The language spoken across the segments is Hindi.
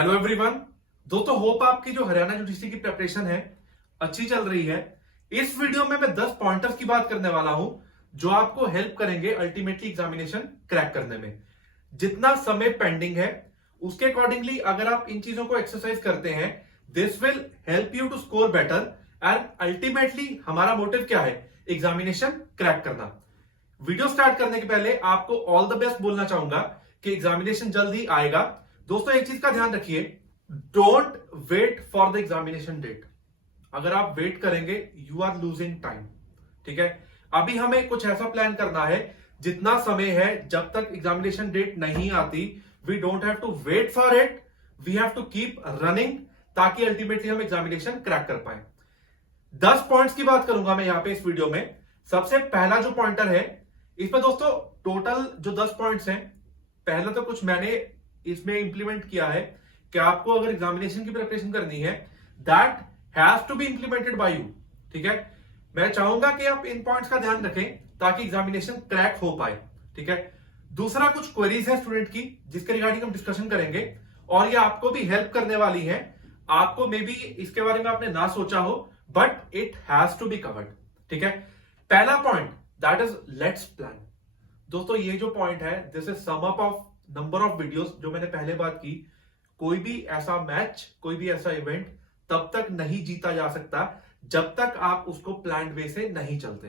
Hello everyone. दोस्तों होप आपकी जो हरियाणा यूजीसी की प्रिपरेशन है अच्छी चल रही है। इस वीडियो में मैं 10 पॉइंटर्स की बात करने वाला हूं जो आपको हेल्प करेंगे अल्टीमेटली एग्जामिनेशन क्रैक करने में। जितना समय पेंडिंग है उसके अकॉर्डिंगली अगर आप इन चीजों को एक्सरसाइज करते हैं this will help you to score better and ultimately हमारा मोटिव क्या है, एग्जामिनेशन क्रैक करना। वीडियो स्टार्ट करने के पहले आपको ऑल द बेस्ट बोलना चाहूंगा कि एग्जामिनेशन जल्द ही आएगा। दोस्तों एक चीज का ध्यान रखिए, don't wait for the examination date. अगर आप वेट करेंगे यू आर लूजिंग टाइम। ठीक है, अभी हमें कुछ ऐसा प्लान करना है जितना समय है जब तक एग्जामिनेशन डेट नहीं आती, we don't have to wait for it, we have to keep running ताकि अल्टीमेटली हम एग्जामिनेशन क्रैक कर पाए। 10 पॉइंट्स की बात करूंगा मैं यहां पे इस वीडियो में। सबसे पहला जो पॉइंटर है इसमें दोस्तों टोटल जो 10 पॉइंट्स हैं, पहले तो कुछ मैंने इसमें इंप्लीमेंट किया है कि आपको अगर एग्जामिनेशन की प्रिपरेशन करनी है that has to be implemented by you. ठीक है, मैं चाहूंगा कि आप इन पॉइंट्स का ध्यान रखें ताकि एग्जामिनेशन क्रैक हो पाए। ठीक है, दूसरा कुछ क्वेरीज है स्टूडेंट की जिसके रिगार्डिंग हम डिस्कशन करेंगे और ये आपको भी हेल्प करने वाली है। आपको मे बी इसके बारे में आपने ना सोचा हो but it has to be covered. ठीक है, पहला point that is let's plan. दोस्तों ये जो पॉइंट है this is sum up of number of videos जो मैंने पहले बात की। कोई भी ऐसा मैच, कोई भी ऐसा इवेंट तब तक नहीं जीता जा सकता जब तक आप उसको प्लान वे से नहीं चलते।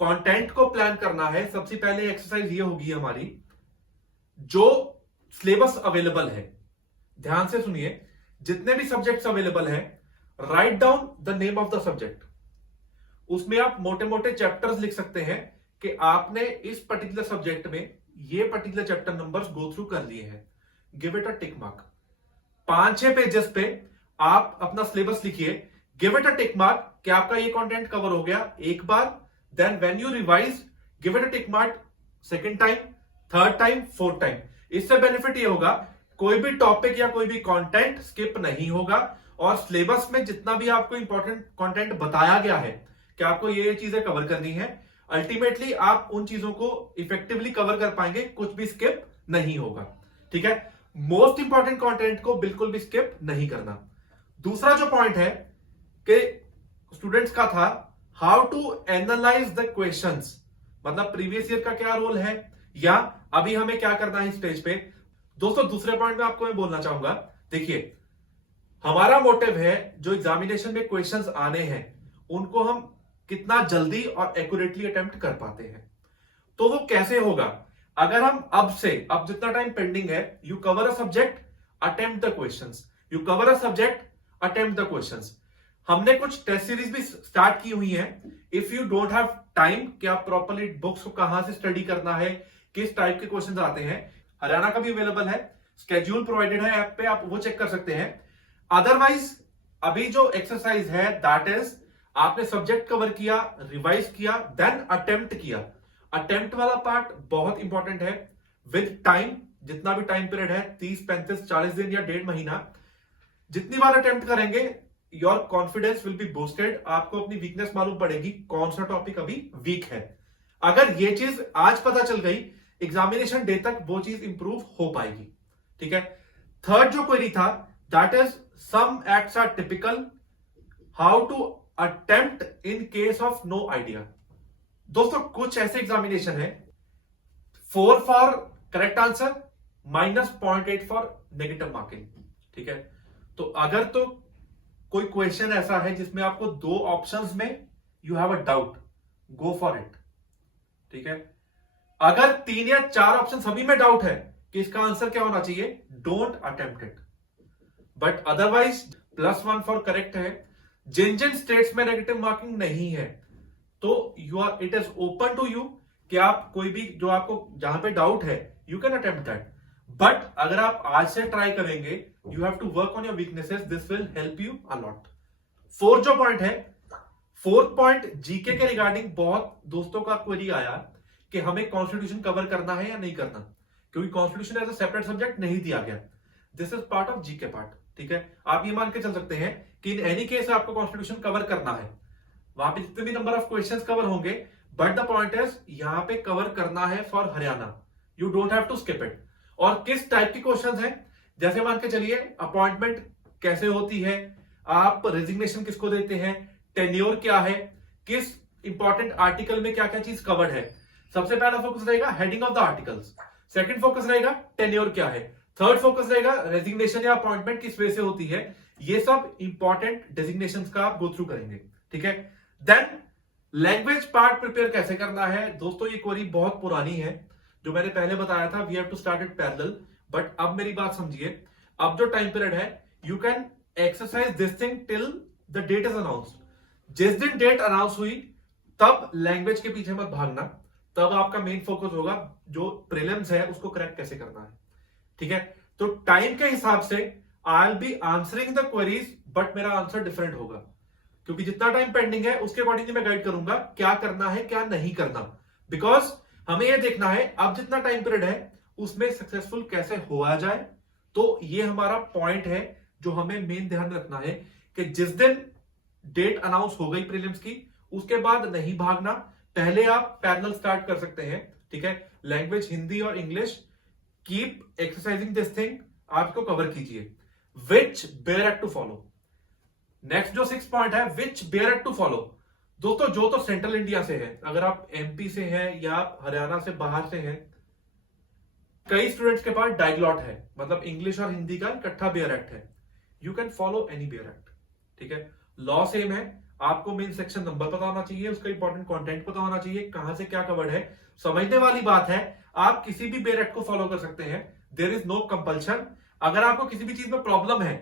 कंटेंट को प्लान करना है। सबसे पहले एक्सरसाइज ये होगी हमारी, जो सिलेबस अवेलेबल है ध्यान से सुनिए, जितने भी सब्जेक्ट्स अवेलेबल हैं write down the name of the subject. उसमें आप मोटे मोटे चैप्टर्स लिख सकते हैं कि आपने इस पर्टिकुलर सब्जेक्ट में ये particular chapter numbers go through कर लिए हैं। Give it a tick mark. 5-6 pages पे आप अपना सिलेबस लिखिए, give it a tick mark कि आपका ये कंटेंट कवर हो गया एक बार। Then when you revise give it a tick mark second time, third time, fourth time. इससे बेनिफिट ये होगा कोई भी टॉपिक या कोई भी कंटेंट स्किप नहीं होगा और सिलेबस में जितना भी आपको इंपॉर्टेंट कंटेंट बताया गया है कि आपको ये चीजें कवर करनी है, अल्टीमेटली आप उन चीजों को इफेक्टिवली कवर कर पाएंगे, कुछ भी स्किप नहीं होगा। ठीक है, मोस्ट इंपॉर्टेंट कंटेंट को बिल्कुल भी स्किप नहीं करना। दूसरा जो पॉइंट है कि स्टूडेंट्स का था how to analyse the questions, मतलब प्रीवियस ईयर का क्या रोल है या अभी हमें क्या करना है स्टेज पे। दोस्तों दूसरे पॉइंट में आपको मैं बोलना चाहूंगा, देखिए हमारा मोटिव है जो एग्जामिनेशन में क्वेश्चंस आने हैं उनको हम कितना जल्दी और एक्यूरेटली अटेम्प्ट कर पाते हैं। तो वो कैसे होगा, अगर हम अब जितना टाइम पेंडिंग है, you cover a subject attempt the questions, you cover a subject attempt the questions. हमने कुछ टेस्ट सीरीज भी स्टार्ट की हुई है। If you don't have time कि आप प्रॉपर्ली बुक्स को कहां से स्टडी करना है, किस टाइप के क्वेश्चन आते हैं, हरियाणा का भी अवेलेबल है, स्केड्यूल प्रोवाइडेड है ऐप पे, आप वो चेक कर सकते हैं। अदरवाइज अभी जो एक्सरसाइज है दैट इज आपने सब्जेक्ट कवर किया, रिवाइज किया, देन अटेम्प्ट किया। अटेम्प्ट वाला पार्ट बहुत इंपॉर्टेंट है। विद टाइम, जितना भी टाइम पीरियड है 30, 35, 40 दिन या 1.5 महीना, जितनी बार अटेम्प्ट करेंगे your confidence will be boosted. आपको अपनी वीकनेस मालूम पड़ेगी कौन सा टॉपिक अभी वीक है। अगर ये चीज आज पता चल गई, एग्जामिनेशन डे तक वो चीज इंप्रूव हो पाएगी। ठीक है, थर्ड जो क्वेरी था that is some acts are typical, how to attempt in case of no idea. दोस्तों कुछ ऐसे एग्जामिनेशन है 4 for correct answer, -0.8 for negative marking. ठीक है, तो अगर तो कोई क्वेश्चन ऐसा है जिसमें आपको 2 ऑप्शंस में you have a doubt, go for it. ठीक है, अगर 3 या 4 ऑप्शन सभी में डाउट है कि इसका आंसर क्या होना चाहिए, don't attempt it. But otherwise +1 for correct है। जिन जिन स्टेट्स में नेगेटिव मार्किंग नहीं है तो it is open to you कि आप कोई भी जो आपको जहां पे डाउट है you can attempt that. But अगर आप आज से ट्राई करेंगे you have to work on your weaknesses, this will help you a lot. Fourth जो पॉइंट है, फोर्थ पॉइंट जीके के रिगार्डिंग बहुत दोस्तों का क्वेरी आया कि हमें कॉन्स्टिट्यूशन कवर करना है या नहीं करना, क्योंकि constitution as a separate subject नहीं दिया गया। This is part of GK part. ठीक है, आप ये मान के चल सकते हैं कि इन एनी केस आपको कॉन्स्टिट्यूशन कवर करना है, वहां पे जितने भी नंबर ऑफ क्वेश्चंस कवर होंगे, बट द पॉइंट इज यहां पे कवर करना है for Haryana, you don't have to skip it. और किस टाइप के क्वेश्चंस हैं, जैसे मान के चलिए अपॉइंटमेंट कैसे होती है, आप रेजिग्नेशन किसको देते हैं, टेन्योर क्या है, किस इंपॉर्टेंट आर्टिकल में क्या क्या चीज कवर्ड है। सबसे पहला फोकस रहेगा heading of the articles, second focus रहेगा टेन्योर क्या है, थर्ड फोकस रहेगा रेजिग्नेशन या अपॉइंटमेंट किस वे से होती है। ये सब इंपॉर्टेंट डेजिग्नेशंस का आप गो थ्रू करेंगे, ठीक है। देन लैंग्वेज पार्ट प्रिपेयर कैसे करना है। दोस्तों ये क्वेरी बहुत पुरानी है, जो मैंने पहले बताया था we have to start it parallel, but अब मेरी बात समझिए, अब जो टाइम पीरियड है you can exercise this thing till the date is announced. जिस दिन डेट अनाउंस हुई तब लैंग्वेज के पीछे मत भागना, तब आपका मेन फोकस होगा जो प्रीलिम्स है उसको क्रैक कैसे करना है, ठीक है। तो टाइम के हिसाब से I will be answering the queries, but मेरा आंसर डिफरेंट होगा, क्योंकि जितना टाइम पेंडिंग है उसके अकॉर्डिंगली मैं गाइड करूंगा क्या करना है क्या नहीं करना। बिकॉज हमें यह देखना है अब जितना टाइम पीरियड है उसमें सक्सेसफुल कैसे हुआ जाए। तो ये हमारा पॉइंट है जो हमें मेन ध्यान रखना है कि जिस दिन डेट अनाउंस हो गई प्रीलिम्स की उसके बाद नहीं भागना, पहले आप पैरेलल स्टार्ट कर सकते हैं, ठीक है। लैंग्वेज हिंदी और English, keep exercising this thing, आप इसको कवर कीजिए। Which bare act to follow, next जो 6 पॉइंट है, which bare act to follow. दोस्तों जो तो सेंट्रल इंडिया से है, अगर आप एमपी से हैं या आप हरियाणा से बाहर से हैं, कई स्टूडेंट्स के पास डायग्लॉट है, मतलब इंग्लिश और हिंदी का इकट्ठा बेयर एक्ट है, you can follow any bare act, ठीक है। लॉ सेम है, आपको मेन सेक्शन नंबर पता होना चाहिए, उसका इंपॉर्टेंट कंटेंट पता होना चाहिए, कहां से क्या कवर्ड है। समझने वाली बात है, आप किसी भी बेयर एक्ट को फॉलो कर सकते हैं, देयर इज नो कंपल्शन। अगर आपको किसी भी चीज में प्रॉब्लम है,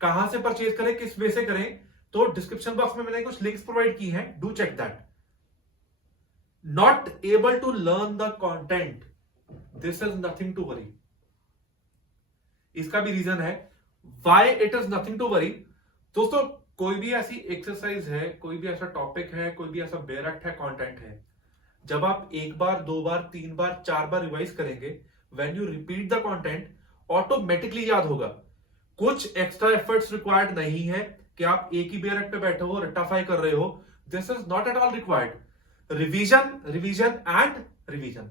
कहां से परचेज करें किस वे से करें, तो डिस्क्रिप्शन बॉक्स में मैंने कुछ लिंक्स प्रोवाइड की हैं, do check that. Not able to learn the content, this is nothing to worry. इसका भी रीजन है why it is nothing to worry. दोस्तों कोई भी ऐसी एक्सरसाइज है, कोई भी ऐसा टॉपिक है, कोई भी ऐसा बेयर एक्ट है, कंटेंट है, जब आप एक बार, दो बार, तीन बार, चार बार रिवाइज करेंगे, when you repeat the content automatically याद होगा। कुछ एक्स्ट्रा एफर्ट्स रिक्वायर्ड नहीं है कि आप एक ही बेयर एक्ट पे बैठे हो, रट्टाफाई कर रहे हो, this is not at all required. Revision, revision and revision,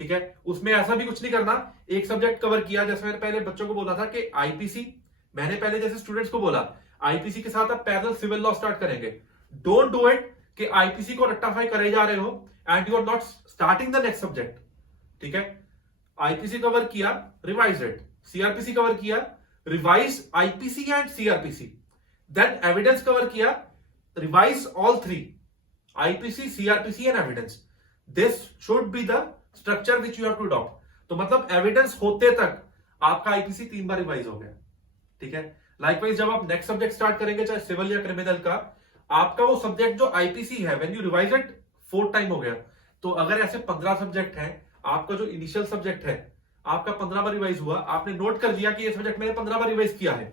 ठीक है। उसमें ऐसा भी कुछ नहीं करना एक सब्जेक्ट कवर किया, जैसे मैंने पहले बच्चों को बोला था कि आईपीसी, मैंने पहले जैसे स्टूडेंट्स को बोला आईपीसी के साथ आप पैरेलल सिविल लॉ स्टार्ट करेंगे। डोंट डू इट कि आईपीसी को रट्टाफाई करे जा रहे हो and you are not starting the next subject, ठीक है। आईपीसी कवर किया, रिवाइज इट, सीआरपीसी कवर किया, revise IPC and CRPC, then evidence cover किया, revise all three, IPC, CRPC and evidence. This should be the structure which you have to adopt. तो मतलब एविडेंस होते तक आपका आईपीसी 3 बार रिवाइज हो गया, ठीक है। लाइकवाइज जब आप नेक्स्ट सब्जेक्ट स्टार्ट करेंगे, चाहे सिविल या क्रिमिनल का, आपका वो सब्जेक्ट जो आईपीसी है, when you revise it 4 time हो गया। तो अगर ऐसे 15 सब्जेक्ट हैं, आपका जो इनिशियल सब्जेक्ट है आपका 15 बार रिवाइज हुआ, आपने नोट कर लिया कि ये सब्जेक्ट मैंने 15 बार रिवाइज किया है,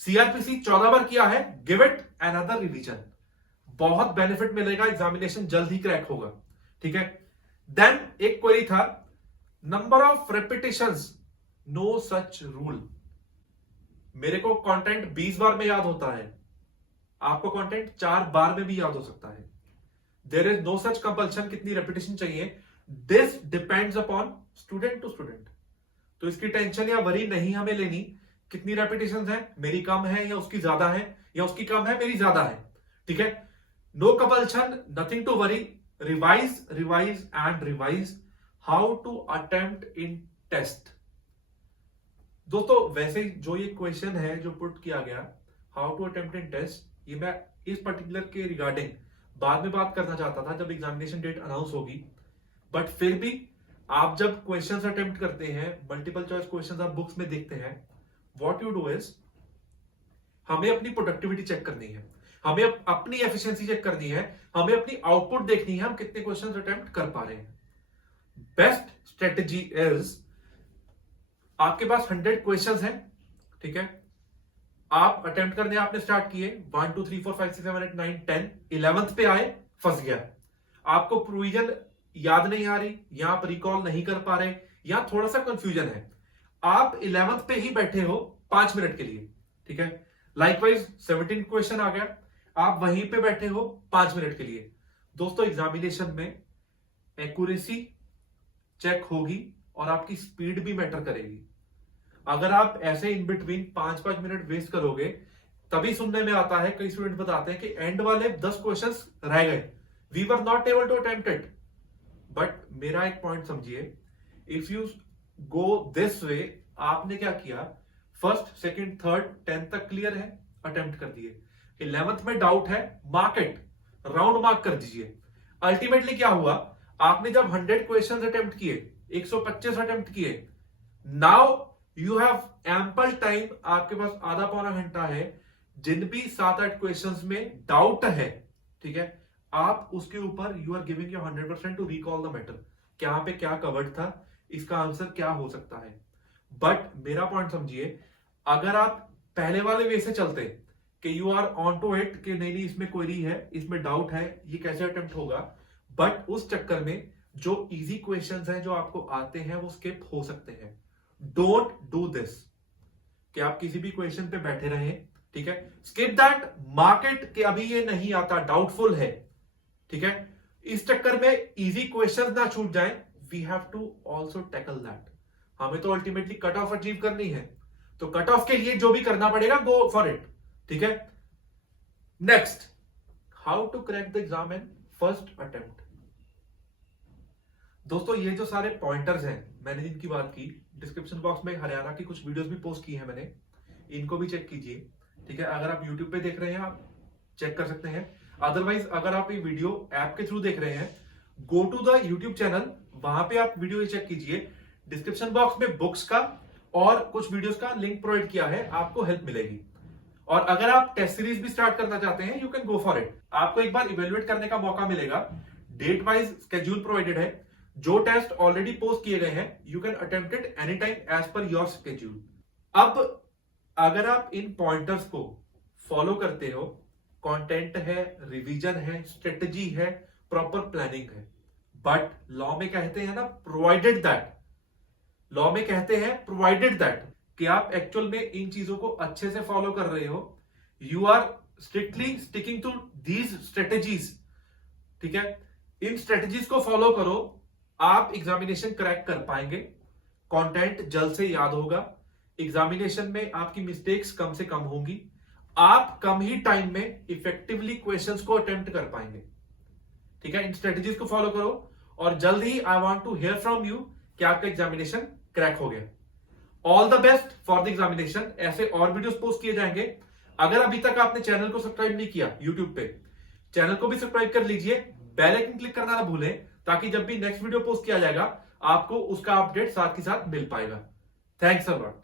सीआरपीसी 14 बार किया है, गिव इट अनदर रिवीजन, बहुत बेनिफिट मिलेगा, एग्जामिनेशन जल्द ही क्रैक होगा, ठीक है। देन एक क्वेरी था, number of repetitions, no such rule. मेरे को कंटेंट 20 बार में याद होता है, आपको कंटेंट 4 बार में भी याद हो सकता है। There is no such compulsion कितनी रेपिटेशन चाहिए, this depends upon student to student. तो इसकी टेंशन या वरी नहीं हमें लेनी, कितनी रेपिटेशन है, मेरी कम है या उसकी ज्यादा है, या उसकी कम है मेरी ज्यादा है, ठीक है। No compulsion, nothing to worry, revise, revise and revise. How to attempt in test. दोस्तों वैसे जो ये क्वेश्चन है जो पुट किया गया, how to attempt in test, ये मैं इस पर्टिकुलर के रिगार्डिंग बाद में बात करना चाहता था जब एग्जामिनेशन डेट अनाउंस होगी, बट फिर भी आप जब क्वेश्चंस अटेम्प्ट करते हैं, मल्टीपल चॉइस क्वेश्चंस आप बुक्स में देखते हैं, व्हाट यू डू इज, हमें अपनी प्रोडक्टिविटी चेक करनी है, हमें अपनी एफिशिएंसी चेक करनी है, हमें अपनी आउटपुट देखनी है, हम कितने क्वेश्चंस अटेम्प्ट कर पा रहे हैं। बेस्ट स्ट्रेटेजी इज, आपके पास 100 क्वेश्चंस हैं, ठीक है, आप अटेम्प्ट करने आपने स्टार्ट किए, 1 2 3 4 5 6 7 8 9 10, 11th पे आए, फंस गया, आपको प्रोविजन याद नहीं आ रही, या आप रिकॉल नहीं कर पा रहे, या थोड़ा सा कंफ्यूजन है, आप 11th पे ही बैठे हो 5 मिनट के लिए, ठीक है। लाइकवाइज 17 क्वेश्चन आ गया, आप वहीं पे बैठे हो 5 मिनट के लिए। दोस्तों एग्जामिनेशन में एक्यूरेसी चेक होगी और आपकी स्पीड भी मैटर करेगी। अगर आप ऐसे इन बिटवीन 5-5 मिनट वेस्ट करोगे, तभी सुनने में आता है, कई स्टूडेंट बताते हैं कि एंड वाले 10 क्वेश्चंस रह गए, we were not able to attempt it. But मेरा एक पॉइंट समझिए, if you go this way, आपने क्या किया, फर्स्ट सेकंड थर्ड 10 तक क्लियर है, अटेम्प्ट कर दिए, 11th में डाउट है, मार्केट राउंड मार्क कर दीजिए। अल्टीमेटली क्या हुआ, आपने जब 100 क्वेश्चंस अटेम्प्ट किए, 125 अटेम्प्ट किए, now you have ample time, आपके पास आधा पौना घंटा है, जिन भी 7-8 क्वेश्चंस में डाउट है, ठीक है, आप उसके ऊपर you are giving your 100% to recall the matter, क्या पे क्या कवर्ड था, इसका आंसर क्या हो सकता है। बट मेरा पॉइंट समझिए, अगर आप पहले वाले वे से चलते कि you are on to it, कि नहीं नहीं इसमें क्वेरी है, इसमें डाउट है, ये कैसे अटेम्प्ट होगा, बट उस चक्कर में जो इजी क्वेश्चंस हैं जो आपको आते हैं वो स्किप हो सकते हैं। डोंट डू दिस कि आप किसी भी क्वेश्चन पे बैठे रहें, ठीक है, स्किप दैट मार्केट कि अभी ये नहीं आता, डाउटफुल है, ठीक है, इस चक्कर में इजी क्वेश्चंस ना छूट जाएं, we have to also tackle that. हमें तो अल्टीमेटली कट ऑफ अचीव करनी है, तो कट ऑफ के लिए जो भी करना पड़ेगा, गो फॉर इट, ठीक है। Next, how to crack the exam in first attempt. दोस्तों ये जो सारे पॉइंटर्स हैं, मैंने जिनकी बात की, डिस्क्रिप्शन बॉक्स में हरियाणा की कुछ वीडियोस भी पोस्ट की हैं मैंने, इनको भी चेक कीजिए, ठीक है। अगर आप यूट्यूब पे देख रहे हैं, आप चेक कर सकते हैं, अदरवाइज अगर आप ये वीडियो ऐप के थ्रू देख रहे हैं, go to the YouTube channel, वहां पे आप वीडियो चेक कीजिए। डिस्क्रिप्शन बॉक्स में बुक्स का और कुछ वीडियोस का लिंक प्रोवाइड किया है, आपको हेल्प मिलेगी। और अगर आप टेस्ट सीरीज भी स्टार्ट करना चाहते हैं, you can go for it, आपको एक बार इवेल्युएट करने का मौका मिलेगा, डेट वाइज स्केड्यूल प्रोवाइडेड है, जो टेस्ट ऑलरेडी पोस्ट किए गए हैं, you can attempt it any time as per your schedule. अब अगर आप इन पॉइंटर्स को फॉलो करते हो, कंटेंट है, रिवीजन है, स्ट्रेटजी है, प्रॉपर प्लानिंग है, बट लॉ में कहते हैं ना प्रोवाइडेड दैट, लॉ में कहते हैं प्रोवाइडेड दैट कि आप एक्चुअल में इन चीजों को अच्छे से फॉलो कर रहे हो, you are strictly sticking to these strategies, ठीक है, इन स्ट्रेटेजीज को फॉलो करो, आप एग्जामिनेशन क्रैक कर पाएंगे, कंटेंट जल्द से याद होगा, एग्जामिनेशन में आपकी मिस्टेक्स कम से कम होंगी, आप कम ही टाइम में इफेक्टिवली क्वेश्चंस को अटेम्प्ट कर पाएंगे, ठीक है। इन स्ट्रेटेजीज को फॉलो करो और जल्द ही I want to hear from you कि आपका एग्जामिनेशन क्रैक हो गया। All the best for the examination. ऐसे और वीडियोस पोस्ट किए जाएंगे। अगर अभी तक आपने चैनल को सब्सक्राइब नहीं किया यूट्यूब पे, चैनल को भी सब्सक्राइब कर लीजिए, बेल आइकन क्लिक करना ना भूलें, ताकि जब भी नेक्स्ट वीडियो पोस्ट किया जाएगा आपको उसका अपडेट साथ ही साथ मिल पाएगा। Thanks a lot.